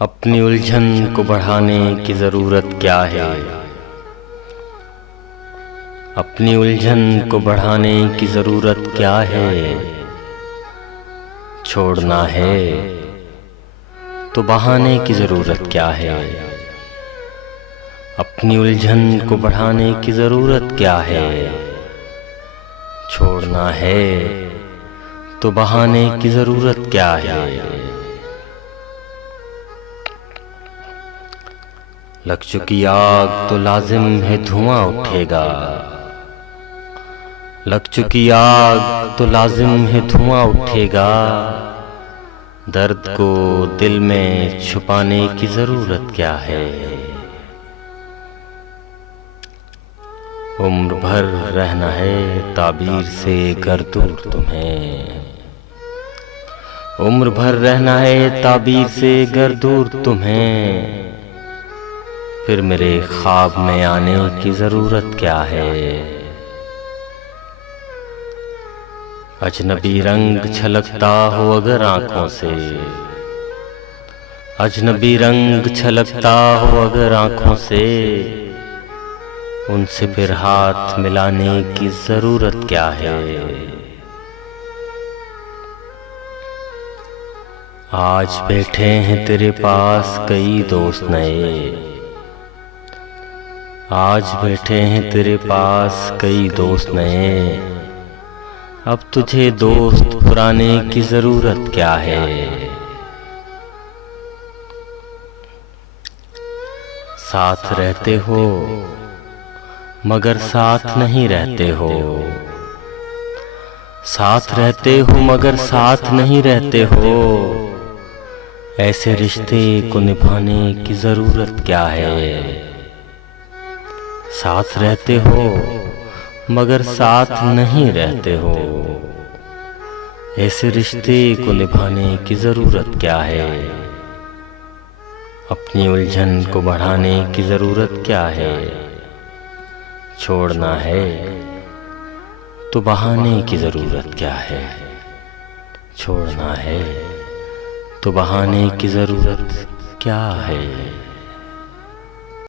अपनी उलझन को बढ़ाने की ज़रूरत क्या है। अपनी उलझन को बढ़ाने की ज़रूरत क्या है। छोड़ना है तो बहाने की ज़रूरत क्या है। अपनी उलझन को बढ़ाने की ज़रूरत क्या है। छोड़ना है तो बहाने की ज़रूरत क्या है। लग चुकी आग तो लाजिम है धुआं उठेगा। लग चुकी आग तो लाजिम है धुआं उठेगा। दर्द को दिल में छुपाने की ज़रूरत क्या है। उम्र भर रहना है ताबीर से गर दूर तुम्हें। उम्र भर रहना है ताबीर से गर दूर तुम्हें। फिर मेरे ख्वाब में आने की ज़रूरत क्या है। अजनबी रंग छलकता हो अगर आँखों से। अजनबी रंग छलकता हो अगर आँखों से। उनसे फिर हाथ मिलाने की ज़रूरत क्या है। आज बैठे हैं तेरे पास कई दोस्त नए। आज बैठे हैं तेरे पास कई दोस्त नए। अब तुझे दोस्त पुराने की ज़रूरत क्या है। साथ रहते हो मगर साथ नहीं रहते हो। साथ रहते हो मगर साथ नहीं रहते हो। ऐसे रिश्ते को निभाने की ज़रूरत क्या है। साथ रहते हो मगर साथ नहीं रहते हो। ऐसे रिश्ते को निभाने की ज़रूरत क्या है। अपनी उलझन को बढ़ाने की ज़रूरत क्या है। छोड़ना है तो बहाने की ज़रूरत क्या है। छोड़ना है तो बहाने की ज़रूरत क्या है।